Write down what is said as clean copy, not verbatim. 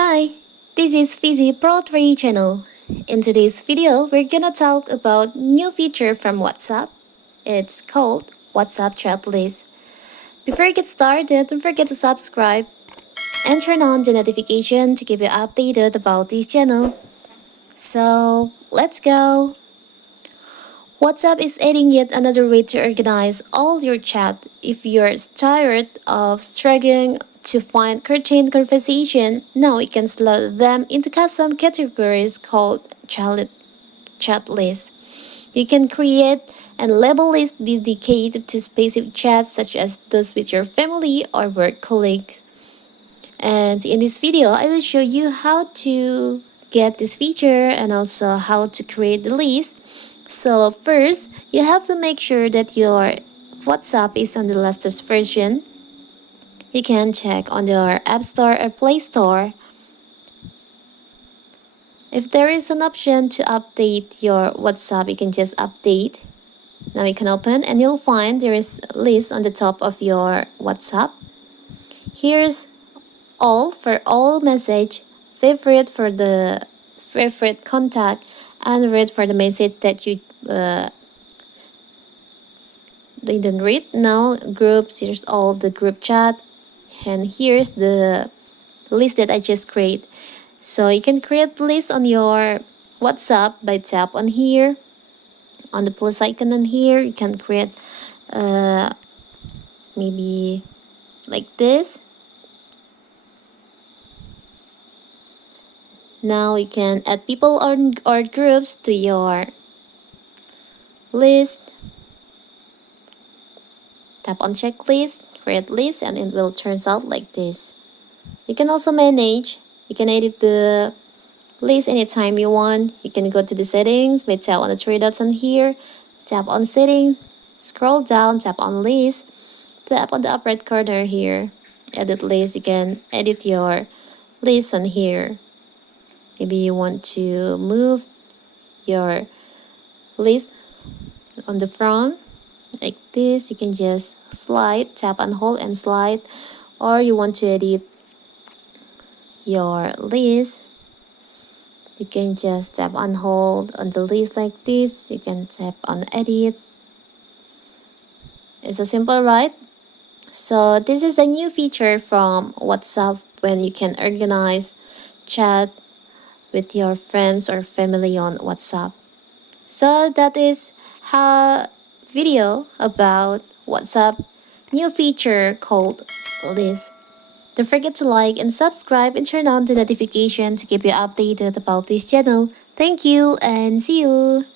Hi, this is Fizzy Pro 3 channel. In today's video, we're gonna talk about new feature from WhatsApp. It's called WhatsApp Chat List. Before you get started, don't forget to subscribe and turn on the notification to keep you updated about this channel. So, let's go! WhatsApp is adding yet another way to organize all your chat. If you're tired of struggling to find certain conversation, now you can slot them into custom categories called chat lists. You can create and label lists dedicated to specific chats such as those with your family or work colleagues. And in this video, I will show you how to get this feature and also how to create the list. So first, you have to make sure that your WhatsApp is on the latest version. You can check on your App Store or Play Store. If there is an option to update your WhatsApp, you can just update. Now you can open and you'll find there is a list on the top of your WhatsApp. Here's all for all message, favorite for the favorite contact, and read for the message that you didn't read. Now groups, here's all the group chat, and here's the list that I just create. So you can create list on your WhatsApp by tap on here, on the plus icon on here. You can create maybe like this. Now you can add people or groups to your list. Tap on checklist, create list, and it will turn out like this. You can also manage. You can edit the list anytime you want. You can go to the settings by tap on the three dots on here. Tap on settings, scroll down, tap on list, tap on the upper right corner here. Edit list. You can edit your list on here. Maybe you want to move your list on the front like this. You can just slide, tap and hold and slide. Or you want to edit your list, you can just tap and hold on the list like this. You can tap on edit. It's a simple, right? So this is a new feature from WhatsApp when you can organize chat with your friends or family on WhatsApp. So that is how video about WhatsApp new feature called list. Don't forget to like and subscribe and turn on the notification to keep you updated about this channel. Thank you and see you!